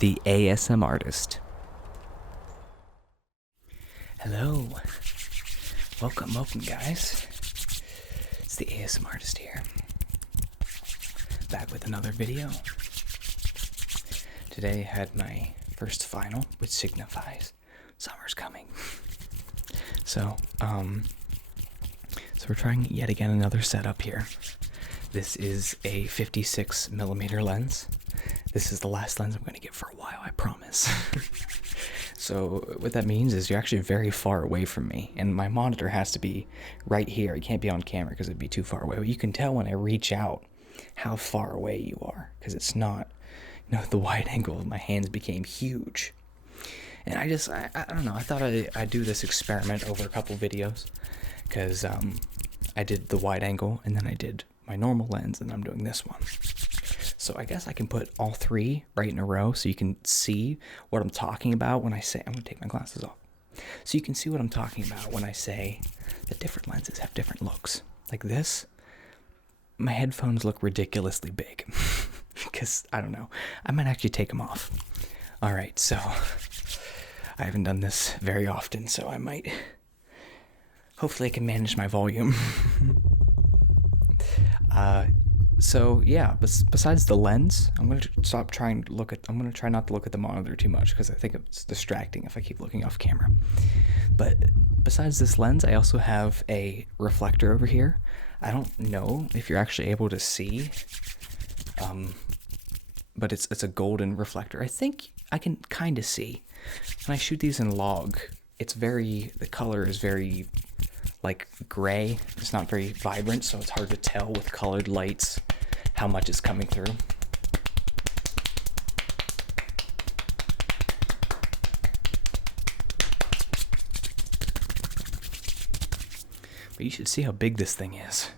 the ASMARtist. Hello. Welcome guys. It's the ASMARtist here. Back with another video. Today I had my first final, which signifies summer's coming. So we're trying yet again another setup here. This is a 56mm lens. This is the last lens I'm going to get for a while, I promise. So what that means is you're actually very far away from me, and my monitor has to be right here. It can't be on camera because it'd be too far away. But you can tell when I reach out how far away you are, because it's not, the wide angle of my hands became huge. And I don't know, I thought I'd do this experiment over a couple videos, because I did the wide angle, and then I did my normal lens, and I'm doing this one. So I guess I can put all three right in a row so you can see what I'm talking about when I say, I'm going to take my glasses off. So you can see what I'm talking about when I say that different lenses have different looks. Like this, my headphones look ridiculously big because, I don't know, I might actually take them off. All right, so I haven't done this very often, so I might, hopefully I can manage my volume. So yeah, besides the lens, I'm going to try not to look at the monitor too much because I think it's distracting if I keep looking off camera. But besides this lens, I also have a reflector over here. I don't know if you're actually able to see, but it's a golden reflector. I think I can kind of see. When I shoot these in log, the color is very like gray. It's not very vibrant, so it's hard to tell with colored lights how much is coming through. But you should see how big this thing is.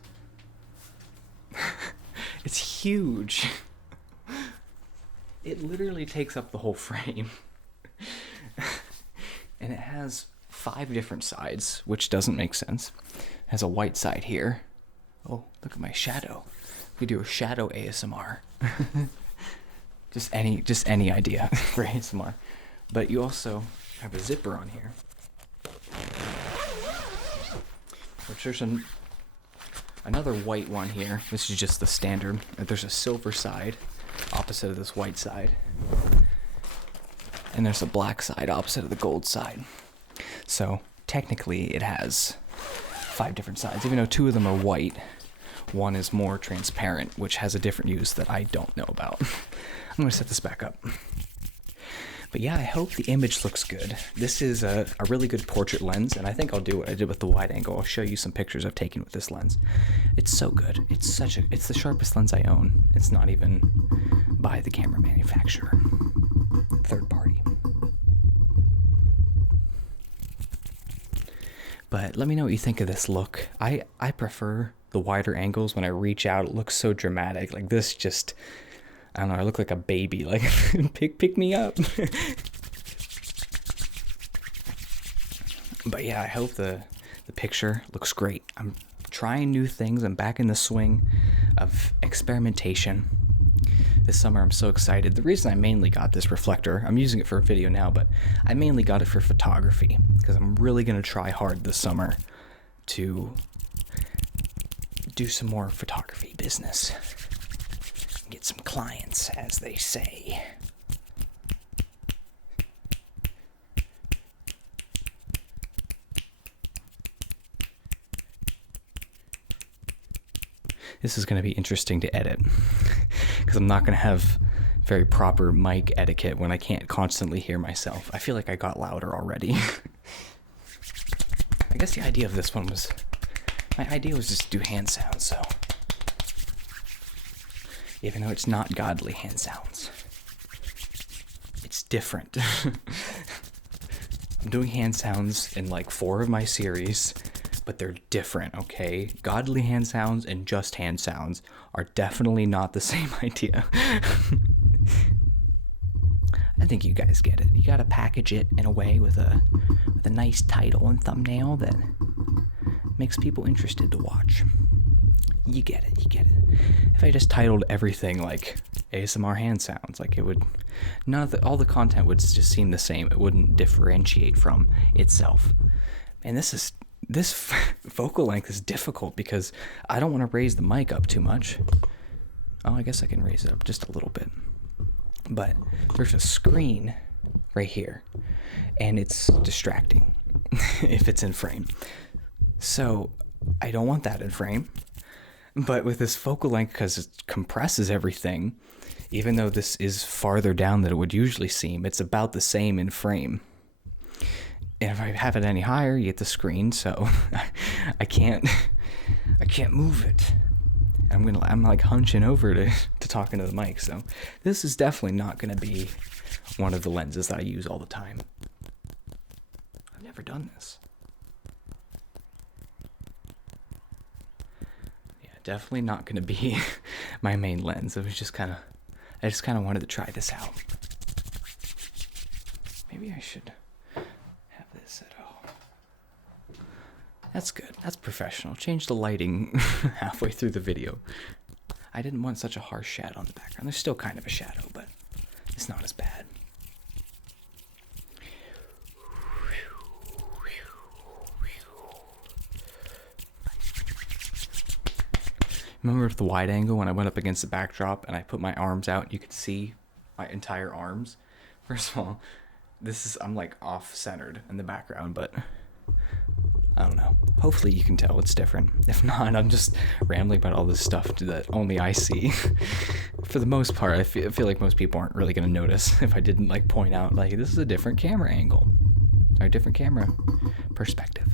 It's huge. It literally takes up the whole frame. And it has 5 different sides, which doesn't make sense. It has a white side here. Oh, look at my shadow. We do a shadow ASMR. just any idea for ASMR. But you also have a zipper on here, which there's another white one here. This is just the standard. There's a silver side opposite of this white side, and there's a black side opposite of the gold side. So technically it has 5 different sides, even though 2 of them are white. One is more transparent, which has a different use that I don't know about. I'm going to set this back up. But yeah, I hope the image looks good. This is a really good portrait lens, and I think I'll do what I did with the wide angle. I'll show you some pictures I've taken with this lens. It's so good. It's the sharpest lens I own. It's not even by the camera manufacturer. Third party. But let me know what you think of this look. I prefer the wider angles. When I reach out, it looks so dramatic. Like this just, I don't know, I look like a baby. Like, pick me up. But yeah, I hope the picture looks great. I'm trying new things. I'm back in the swing of experimentation. This summer, I'm so excited. The reason I mainly got this reflector, I'm using it for a video now, but I mainly got it for photography because I'm really going to try hard this summer to do some more photography business. Get some clients, as they say. This is going to be interesting to edit because I'm not going to have very proper mic etiquette when I can't constantly hear myself. I feel like I got louder already. I guess the idea of this one was, my idea was just do hand sounds, so. Even though it's not godly hand sounds. It's different. I'm doing hand sounds in like 4 of my series, but they're different, okay? Godly hand sounds and just hand sounds are definitely not the same idea. I think you guys get it. You gotta package it in a way with a nice title and thumbnail that makes people interested to watch. You get it. If I just titled everything like ASMR hand sounds, like it would, all the content would just seem the same. It wouldn't differentiate from itself. And this focal length is difficult because I don't want to raise the mic up too much. Oh, I guess I can raise it up just a little bit. But there's a screen right here, and it's distracting if it's in frame. So I don't want that in frame. But with this focal length, because it compresses everything, even though this is farther down than it would usually seem, it's about the same in frame. And if I have it any higher, you get the screen, so I can't move it. I'm like hunching over to talking to the mic, so this is definitely not gonna be one of the lenses that I use all the time. I've never done this. Yeah, definitely not gonna be my main lens. I just kind of wanted to try this out. Maybe I should have this at all. That's good. That's professional. Change the lighting halfway through the video. I didn't want such a harsh shadow on the background. There's still kind of a shadow, but it's not as bad. Remember with the wide angle when I went up against the backdrop and I put my arms out, you could see my entire arms? First of all, I'm like off-centered in the background, but I don't know. Hopefully you can tell it's different. If not, I'm just rambling about all this stuff that only I see. For the most part, I feel like most people aren't really going to notice if I didn't like point out like this is a different camera angle or a different camera perspective.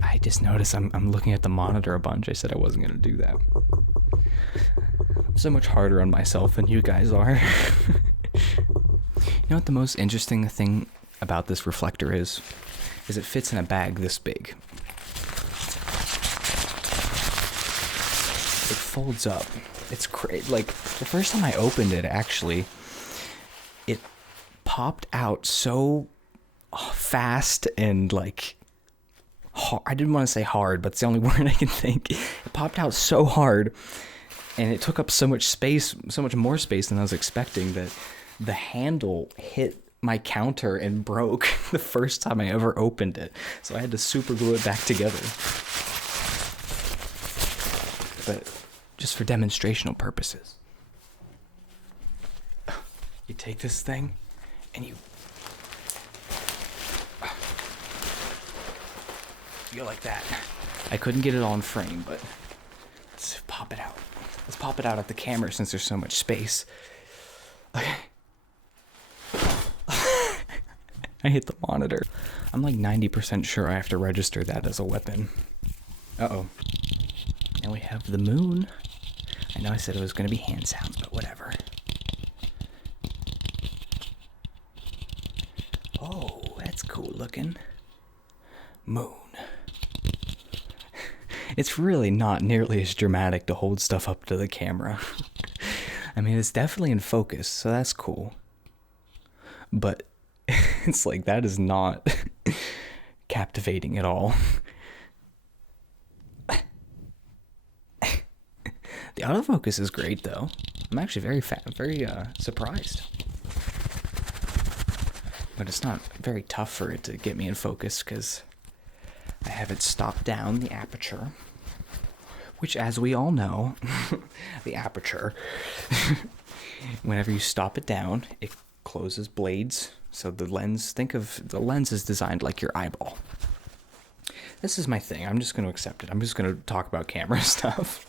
I just noticed I'm looking at the monitor a bunch. I said I wasn't going to do that. I'm so much harder on myself than you guys are. You know what the most interesting thing about this reflector is it fits in a bag this big. It folds up. It's crazy. Like, the first time I opened it, actually, it popped out so fast and, like, I didn't want to say hard, but it's the only word I can think. It popped out so hard, and it took up so much space, so much more space than I was expecting, that the handle hit my counter and broke the first time I ever opened it. So I had to super glue it back together. But just for demonstrational purposes. You take this thing, and you go like that. I couldn't get it all in frame, but let's pop it out. Let's pop it out at the camera since there's so much space. Okay. I hit the monitor. I'm like 90% sure I have to register that as a weapon. Uh-oh. Now we have the moon. I know I said it was going to be hand sounds, but whatever. Oh, that's cool looking. Moon. It's really not nearly as dramatic to hold stuff up to the camera. I mean, it's definitely in focus, so that's cool. But it's like, that is not captivating at all. The autofocus is great, though. I'm actually very surprised. But it's not very tough for it to get me in focus, because I have it stopped down, the aperture. Which, as we all know, the aperture, whenever you stop it down, it closes blades. So the lens, think of the lens is designed like your eyeball. This is my thing. I'm just going to accept it. I'm just going to talk about camera stuff.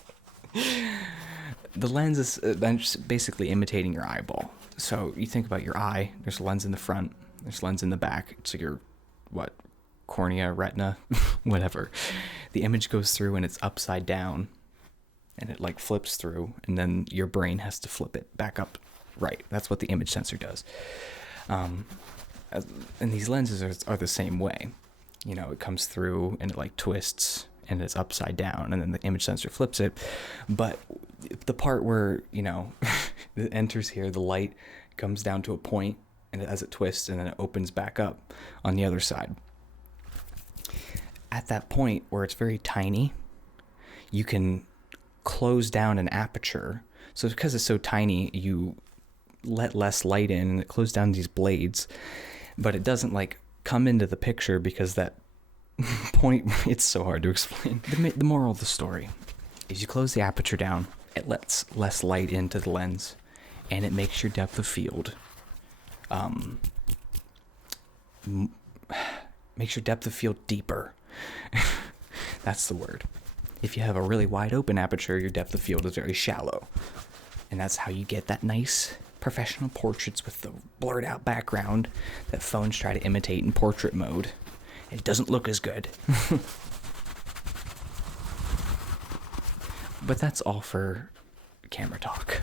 The lens is just basically imitating your eyeball. So you think about your eye. There's a lens in the front. There's a lens in the back. So your, cornea, retina, whatever. The image goes through and it's upside down. And it, flips through. And then your brain has to flip it back up right. That's what the image sensor does. And these lenses are the same way. You know, it comes through and it, twists and it's upside down, and then the image sensor flips it. But the part where, you know, it enters here, the light comes down to a point, and as it twists, and then it opens back up on the other side. At that point where it's very tiny, you can close down an aperture. So because it's so tiny, you let less light in, and it closes down these blades, but it doesn't like come into the picture because that point, it's so hard to explain. The moral of the story is you close the aperture down, it lets less light into the lens, and it makes your depth of field makes your depth of field deeper. That's the word. If you have a really wide open aperture, your depth of field is very shallow. And that's how you get that nice professional portraits with the blurred out background that phones try to imitate in portrait mode. It doesn't look as good. But that's all for camera talk.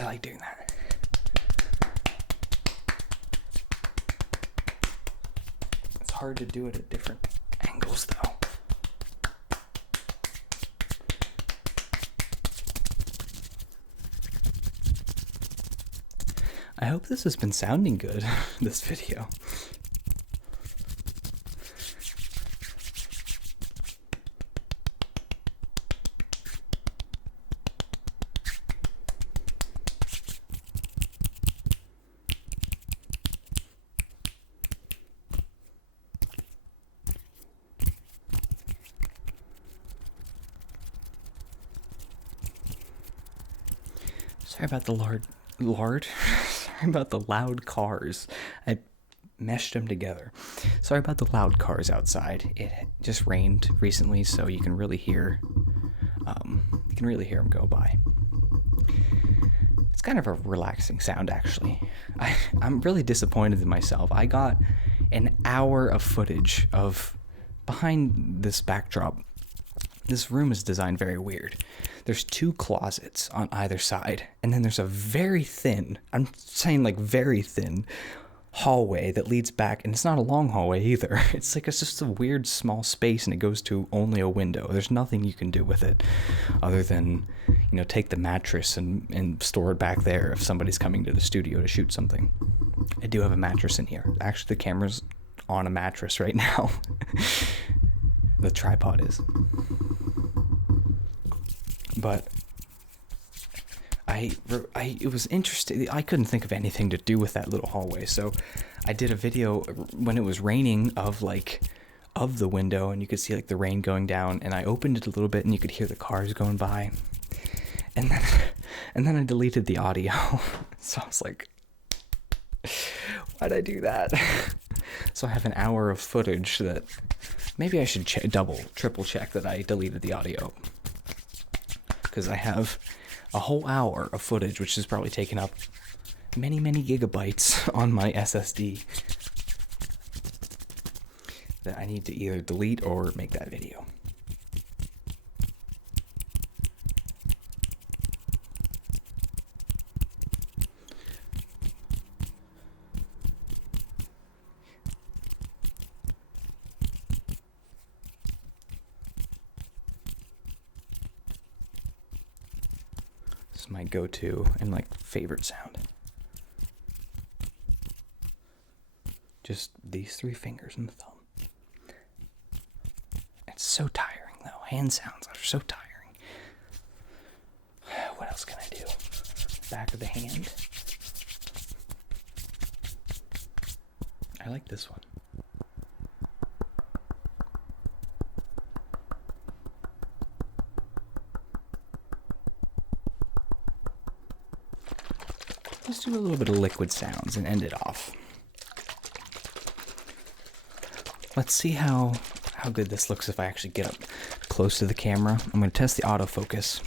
I like doing that. It's hard to do it at different angles, though. I hope this has been sounding good, this video. Sorry about the Sorry about the loud cars. I meshed them together. Sorry about the loud cars outside. It just rained recently, so you can really hear them go by. It's kind of a relaxing sound, actually. I'm really disappointed in myself. I got an hour of footage of behind this backdrop. This room is designed very weird. There's 2 closets on either side, and then there's a very thin, I'm saying like very thin, hallway that leads back, and it's not a long hallway either. It's just a weird small space, and it goes to only a window. There's nothing you can do with it other than, you know, take the mattress and store it back there if somebody's coming to the studio to shoot something. I do have a mattress in here. Actually, the camera's on a mattress right now. The tripod is. But it was interesting. I couldn't think of anything to do with that little hallway, so I did a video when it was raining of the window, and you could see like the rain going down, and I opened it a little bit, and you could hear the cars going by, and then I deleted the audio. So I was like, why'd I do that? So I have an hour of footage that maybe I should triple check that I deleted the audio. Because I have a whole hour of footage, which has probably taken up many, many gigabytes on my SSD that I need to either delete or make that video. My go-to and like favorite sound. Just these 3 fingers and the thumb. It's so tiring though. Hand sounds are so tiring. What else can I do? Back of the hand. I like this one. Let's do a little bit of liquid sounds and end it off. Let's see how good this looks if I actually get up close to the camera. I'm going to test the autofocus.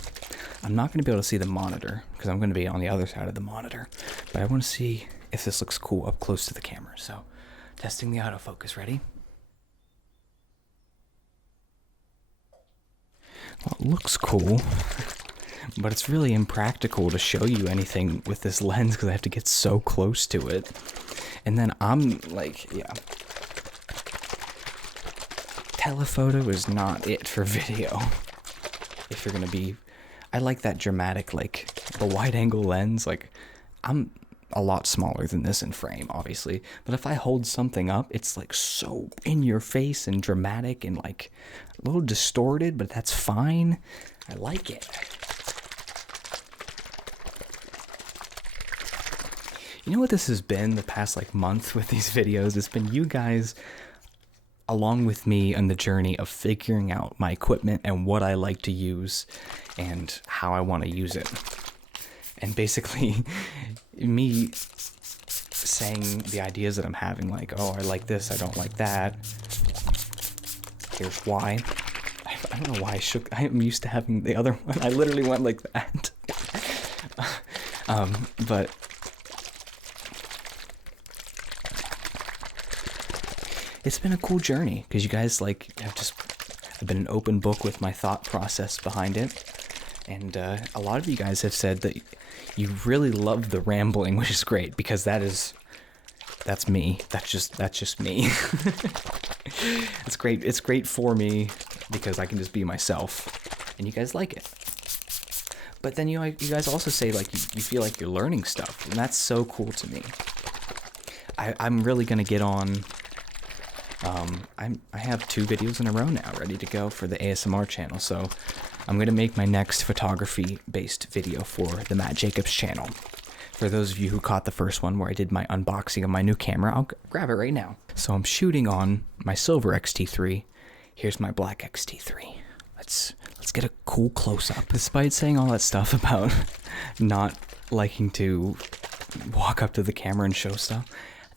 I'm not going to be able to see the monitor because I'm going to be on the other side of the monitor. But I want to see if this looks cool up close to the camera. So, testing the autofocus. Ready? Well, it looks cool, but it's really impractical to show you anything with this lens because I have to get so close to it. And then I'm like, yeah. Telephoto is not it for video. If you're going to be... I like that dramatic, like, the wide-angle lens. Like, I'm a lot smaller than this in frame, obviously. But if I hold something up, it's, like, so in your face and dramatic and, like, a little distorted, but that's fine. I like it. You know what this has been the past, like, month with these videos? It's been you guys along with me on the journey of figuring out my equipment and what I like to use and how I want to use it. And basically, me saying the ideas that I'm having, like, oh, I like this, I don't like that. Here's why. I don't know why I shook. I am used to having the other one. I literally went like that. But it's been a cool journey because you guys like have been an open book with my thought process behind it, and a lot of you guys have said that you really love the rambling, which is great because that's me. That's just me. It's great. It's great for me because I can just be myself, and you guys like it. But then you guys also say like you feel like you're learning stuff, and that's so cool to me. I'm really gonna get on. I have 2 videos in a row now ready to go for the ASMR channel, so I'm going to make my next photography-based video for the Matt Jacobs channel. For those of you who caught the first one where I did my unboxing of my new camera, I'll grab it right now. So I'm shooting on my silver X-T3. Here's my black X-T3. Let's get a cool close-up. Despite saying all that stuff about not liking to walk up to the camera and show stuff,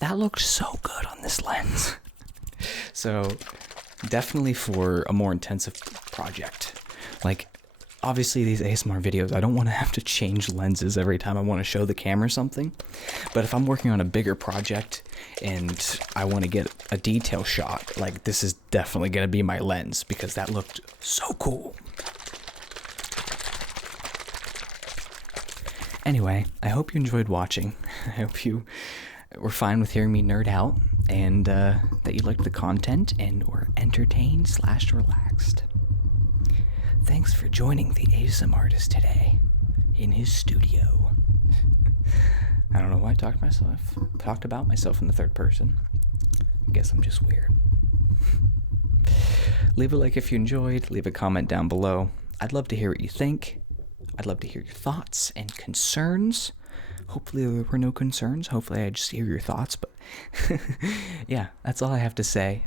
that looked so good on this lens. So definitely for a more intensive project. Like, obviously these ASMR videos, I don't want to have to change lenses every time I want to show the camera something. But if I'm working on a bigger project and I want to get a detail shot, like this is definitely going to be my lens because that looked so cool. Anyway, I hope you enjoyed watching. I hope you were fine with hearing me nerd out, and that you liked the content and were entertained / relaxed. Thanks for joining the ASMARtist today in his studio. I don't know why I talked about myself in the third person. I guess I'm just weird. Leave a like if you enjoyed. Leave a comment down below. I'd love to hear what you think. I'd love to hear your thoughts and concerns. Hopefully there were no concerns. Hopefully I just hear your thoughts, but yeah, that's all I have to say.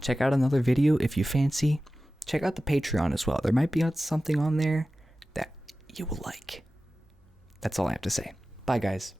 Check out another video if you fancy. Check out the Patreon as well. There might be something on there that you will like. That's all I have to say. Bye, guys.